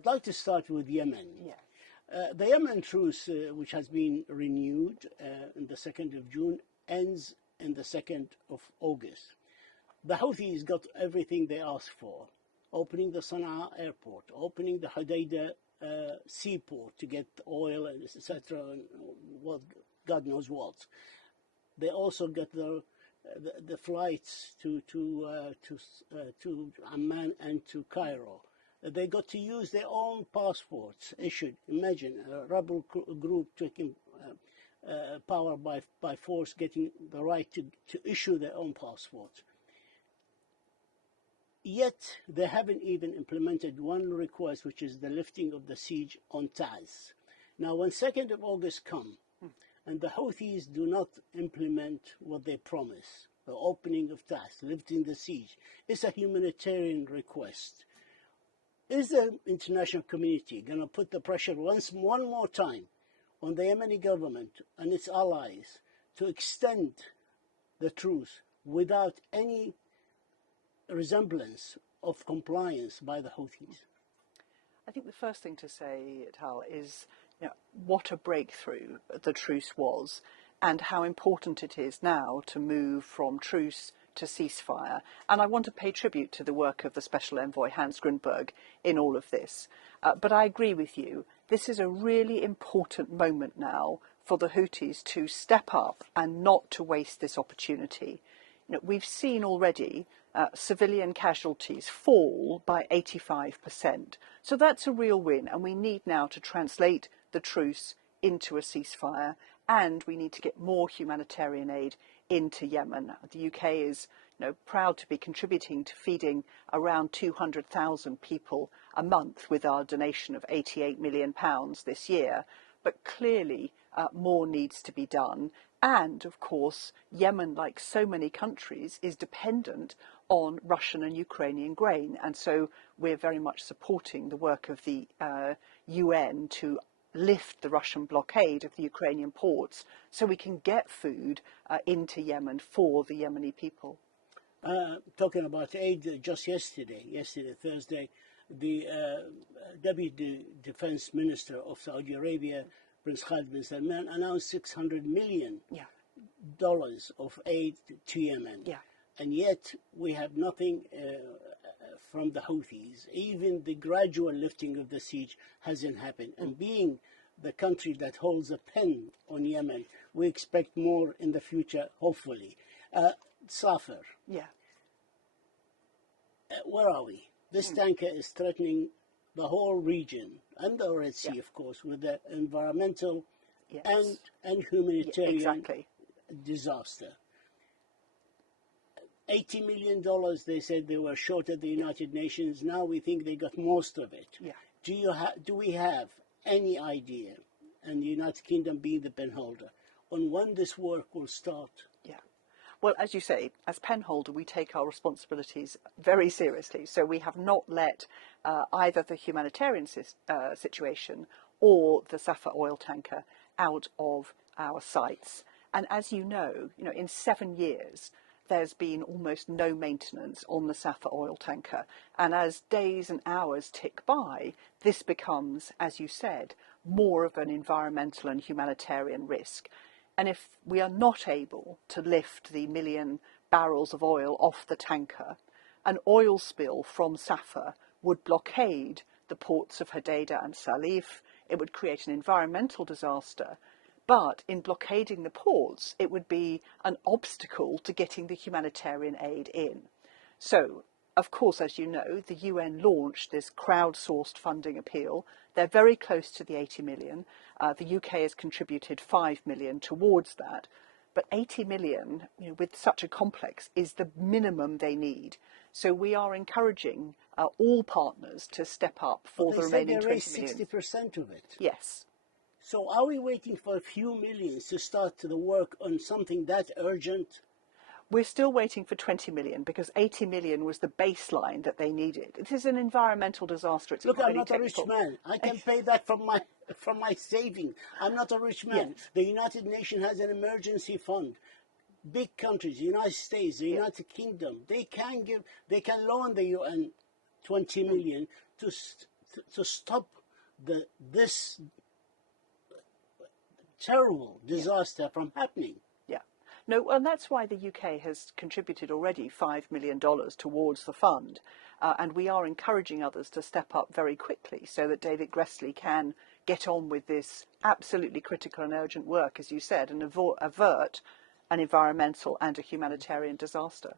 I'd like to start with Yemen. Yeah. The Yemen truce, which has been renewed on the 2nd of June, ends in the 2nd of August. The Houthis got everything they asked for, opening the Sana'a airport, opening the Hodeidah seaport to get oil, and etc., and what God knows what. They also got the flights to Amman and to Cairo. They got to use their own passports issued. Imagine a rebel group taking power by force, getting the right to issue their own passports. Yet they haven't even implemented one request, which is the lifting of the siege on Taz. Now, when 2nd of August come, and the Houthis do not implement what they promise, the opening of Taz, lifting the siege, it's a humanitarian request. Is the international community going to put the pressure one more time on the Yemeni government and its allies to extend the truce without any resemblance of compliance by the Houthis? I think the first thing to say, Tal, is what a breakthrough the truce was, and how important it is now to move from truce to ceasefire. And I want to pay tribute to the work of the Special Envoy Hans Grundberg in all of this. But I agree with you, this is a really important moment now for the Houthis to step up and not to waste this opportunity. We've seen already civilian casualties fall by 85%. So that's a real win, and we need now to translate the truce into a ceasefire, and we need to get more humanitarian aid into Yemen. The UK is proud to be contributing to feeding around 200,000 people a month with our donation of £88 million this year, but clearly more needs to be done. And of course, Yemen, like so many countries, is dependent on Russian and Ukrainian grain, and so we're very much supporting the work of the UN to lift the Russian blockade of the Ukrainian ports so we can get food into Yemen for the Yemeni people. Talking about aid, just yesterday, Thursday, the Deputy Defense Minister of Saudi Arabia, Prince Khalid bin Salman, announced $600 million of aid to Yemen. Yeah. And yet we have nothing from the Houthis. Even the gradual lifting of the siege hasn't happened. And being the country that holds a pen on Yemen, we expect more in the future, hopefully. Safar. Yeah. Where are we? This tanker is threatening the whole region and the Red Sea, of course, with the environmental and humanitarian disaster. $80 million, they said they were short at the United Nations. Now we think they got most of it. Yeah. Do we have any idea, and the United Kingdom being the penholder, on when this work will start? Yeah. Well, as you say, as penholder, we take our responsibilities very seriously. So we have not let either the humanitarian situation or the Safar oil tanker out of our sights. And as you know, in 7 years, there's been almost no maintenance on the Safar oil tanker. And as days and hours tick by, this becomes, as you said, more of an environmental and humanitarian risk. And if we are not able to lift the 1 million barrels of oil off the tanker, an oil spill from Safar would blockade the ports of Hodeidah and Salif. It would create an environmental disaster. But in blockading the ports, it would be an obstacle to getting the humanitarian aid in. So, of course, as you know, the UN launched this crowdsourced funding appeal. They're very close to the 80 million. The UK has contributed 5 million towards that. But 80 million, with such a complex, is the minimum they need. So we are encouraging all partners to step up for the remaining 20 million. They raised 60% of it. Yes. So are we waiting for a few millions to start the work on something that urgent? We're still waiting for 20 million because 80 million was the baseline that they needed. It is an environmental disaster. It's Look, I'm really not technical. a rich man. I can pay that from my savings. I'm not a rich man. Yes. The United Nations has an emergency fund. Big countries, the United States, the United Kingdom, they can loan the UN 20 million to stop this terrible disaster from happening. Yeah. No, and that's why the UK has contributed already $5 million towards the fund. And we are encouraging others to step up very quickly so that David Gressley can get on with this absolutely critical and urgent work, as you said, and avert an environmental and a humanitarian disaster.